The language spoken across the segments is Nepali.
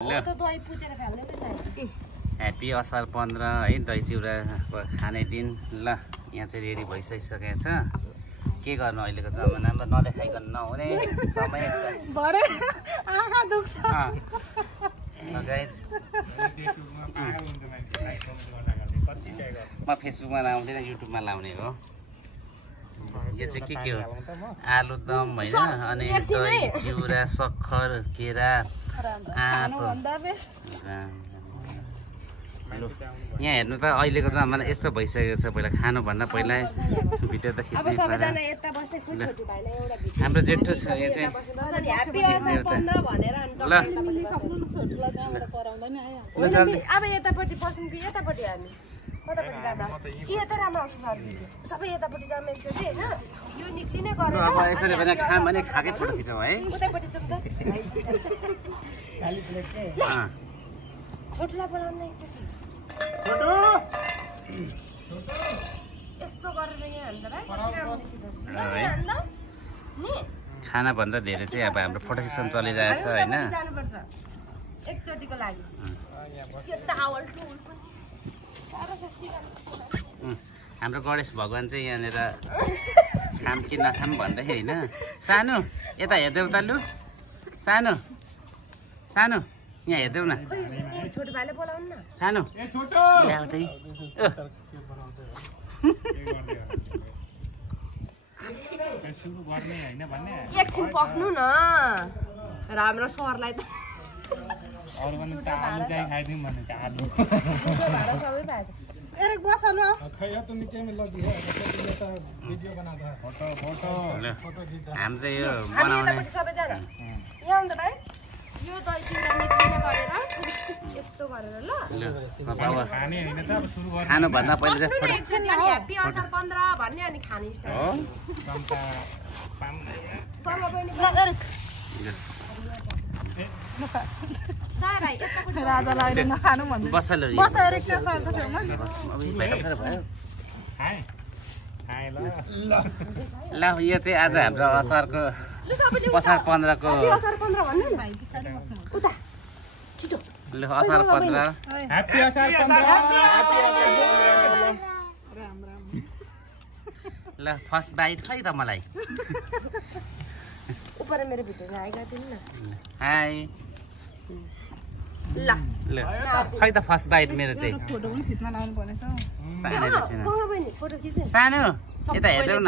ह्याप्पी असार 15 है दही चिउरा खाने दिन ल यहाँ चाहिँ रेडी भइसकेको छ के गर्नु अहिलेको जमानामा नदेखाइकन नहुने समय म फेसबुकमा लाउँदैन युट्युबमा लाउने हो यो चाहिँ के हो आलुदम होइन अनि दही चिउरा सक्खर केरा यहाँ हेर्नु त अहिलेको जमाना यस्तो भइसकेको छ पहिला खानुभन्दा पहिला भिडियो त खिच्नै हाम्रो जेठो छ यो चाहिँ अब यतापट्टि बस्नु कि यतापट्टि हामी कतापट्टि राम्रो राम्रो आउँछ सर सबै यतापट्टि जामेको छ कि होइन यो निक्लिनै गरेर अब यसरी भने खाम भने खाकै फोटो खिचौँ है उतैपट्टि जाउँ त छोटुलाई बोलाउनु एकचोटि यसो गरेर यहाँ हान्दा खाना भन्दा धेरै चाहिँ अब हाम्रो फोटो सेसन चलिरहेछ होइन जानुपर्छ एकचोटिको लागि हाम्रो गणेश भगवान चाहिँ यहाँनिर खाम कि नखाम भन्दै होइन सानो यता हेर्देऊ त लु सानो सानो यहाँ हेर्देऊ न छोटो भाइले बोलाउनु न सानो एकछिन पक्नु न राम्रो सरलाई त हामी चाहिँ यो बनाउने खानुभन्दा पहिले राजालाई नखानु भन्नु बसल बसेर के सरको छेउमा ल यो चाहिँ आज हाम्रो असारको 15 को ल असार 15 ह्यापी असार 15 ल फर्स्ट बाइट खै त मलाई ऊपर मेरो भित्र आएका थिइन् न हाय ल ल खै त फर्स्ट बाइट मेरो चाहिँ फोटो पनि खिच्न लाउनु पर्नेछ सानो छैन फोटो खिच्नु सानो यता हेर्देऊ न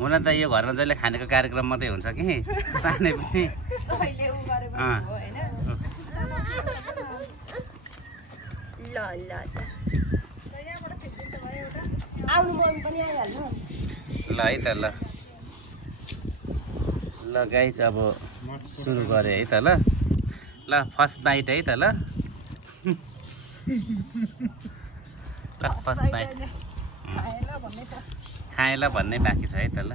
हुन त यो घरमा जहिले खानेको कार्यक्रम मात्रै हुन्छ कि सानै पनि आउनु मन पनि आइहाल्नु ल है त ल गाइस अब सुरु गरे है त ल फर्स्ट बाइट है त ल फर्स्ट बाइट खाएला भन्ने बाँकी छ है त ल